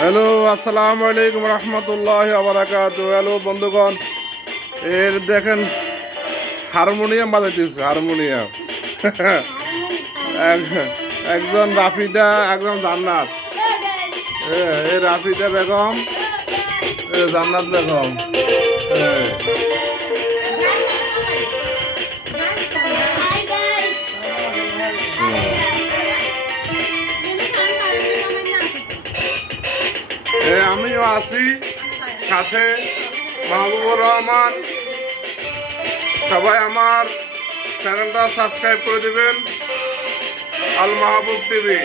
Hello, আসসালামু আলাইকুম রহমতুল্লাহ বারাকাতু। হ্যালো বন্ধুগণ, এর দেখেন হারমোনিয়াম বাজাইতেছে, হারমোনিয়াম। একজন রাফিদা, একজন জান্নাত। এই রাফিদা বেগম, জান্নাত বেগম। আমিও আছি সাথে, মাহবুবুর রহমান। সবাই আমার চ্যানেলটা সাবস্ক্রাইব করে দেবেন, আল মাহবুব টিভি।